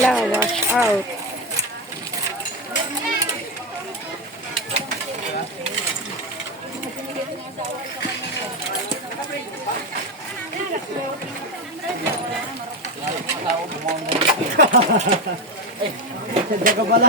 Wala, wash out. Sadya ka pala.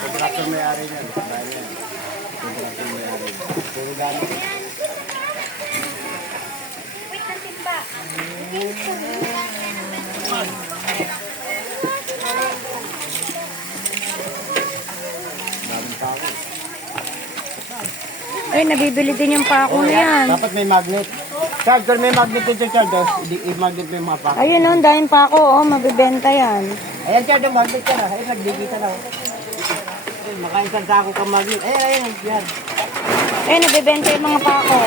Kontraktor may-ari niya. Kontraktor may-ari. Puro gamit. Daming tao. Ay, nabibili din yung pako na yan. Dapat may magnet. Charles, kung may magnet dito, Charles, i-magnet mo yung mga pako. Ayun o, dahil pako, oh, mabibenta yan. Ayan, Charles, yung magnet ka na. Ayun, nagdigita na. Ayun, makaisang sako kang magnet. Ayun, yan. Ay, nabibenta yung mga pako.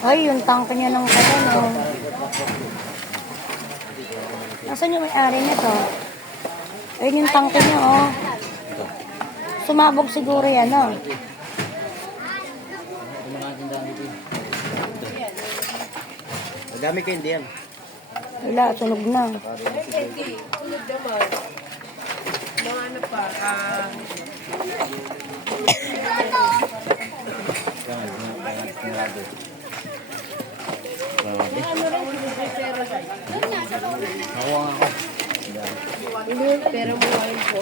Ay, yung tank niya ng kalan, oh. Nasaan yung may-ari nito? Ayun yung tank niya, oh. Sumabog siguro yan, oh. Madami kayo hindi yan. Wala, tunog na. Tulog naman. Mga ano pa, Nakuha nga ako. pero mo ngayon po.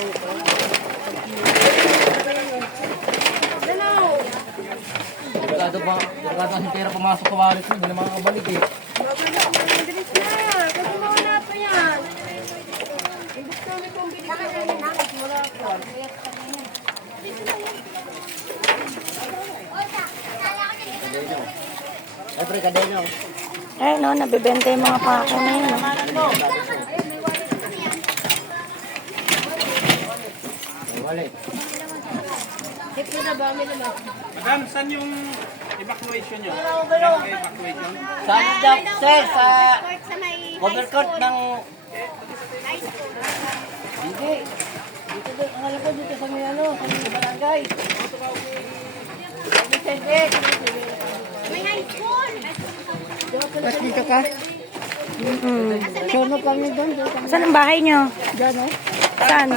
Delikado ba? Delikado ang pera pumasok sa wallet mo. Hindi na makakabalik eh. Mabilis na, mabilis na. Kasi mawala pa yan. Imbis namin kung bili ka yan. Wala pa. Kadeno. Ay, pre, kadeno. Ay, no, nabibenta yung mga pako na yun, oh. Ay, wallet. Ito na ba? May naman. Madam, saan yung evacuation nyo? Evacuation? Saan daw, sir, sa overcourt ng... Hindi. Dito doon, ang alam ko dito sa may ano, sa may barangay. May high school! Tapos dito ka? Show mo kami doon. Saan ang bahay nyo? Diyan, oh. Saan?